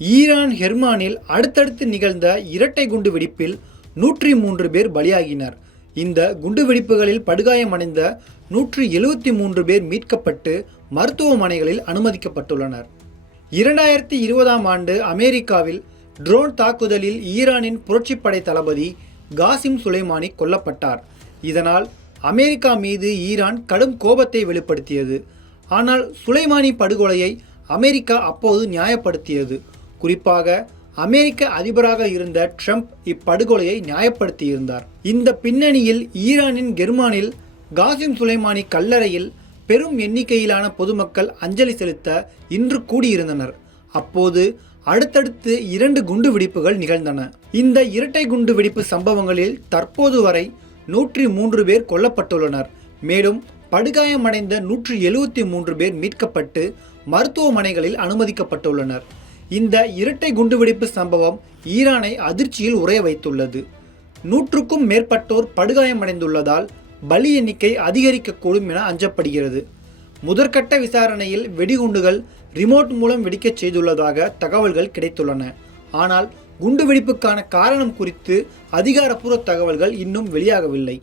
Iran ஹெர்மானில் அடுத்தடுத்து நிகழ்ந்த இரட்டை குண்டு வெடிப்பில் 103 பேர் பலியாகினர். இந்த குண்டுவெடிப்புகளில் படுகாயமடைந்த 173 பேர் மீட்கப்பட்டு மருத்துவமனைகளில் அனுமதிக்கப்பட்டுள்ளனர். 2020ஆம் ஆண்டு அமெரிக்காவில் ட்ரோன் தாக்குதலில் ஈரானின் புரட்சிப்படை தளபதி காசிம் சுலைமானி கொல்லப்பட்டார். இதனால் அமெரிக்கா மீது ஈரான் கடும் கோபத்தை வெளிப்படுத்தியது. ஆனால் சுலைமானி படுகொலையை அமெரிக்கா அப்போது நியாயப்படுத்தியது. குறிப்பாக அமெரிக்க அதிபராக இருந்த ட்ரம்ப் இப்படுகொலையை நியாயப்படுத்தியிருந்தார். இந்த பின்னணியில் ஈரானின் கெர்மானில் காசிம் சுலைமானி கல்லறையில் பெரும் எண்ணிக்கையிலான பொதுமக்கள் அஞ்சலி செலுத்த இன்று கூடியிருந்தனர். அப்போது அடுத்தடுத்து 2 குண்டு வெடிப்புகள் நிகழ்ந்தன. இந்த இரட்டை குண்டு வெடிப்பு சம்பவங்களில் தற்போது வரை 103 பேர் கொல்லப்பட்டுள்ளனர். மேலும் படுகாயமடைந்த 173 பேர் மீட்கப்பட்டு மருத்துவமனைகளில் அனுமதிக்கப்பட்டுள்ளனர். இந்த இரட்டை குண்டுவெடிப்பு சம்பவம் ஈரானை அதிர்ச்சியில் உறைய வைத்துள்ளது. 100க்கும் மேற்பட்டோர் படுகாயமடைந்துள்ளதால் பலி எண்ணிக்கை அதிகரிக்கக்கூடும் என அஞ்சப்படுகிறது. முதற்கட்ட விசாரணையில் வெடிகுண்டுகள் ரிமோட் மூலம் வெடிக்கச் செய்துள்ளதாக தகவல்கள் கிடைத்துள்ளன. ஆனால் குண்டுவெடிப்புக்கான காரணம் குறித்து அதிகாரப்பூர்வ தகவல்கள் இன்னும் வெளியாகவில்லை.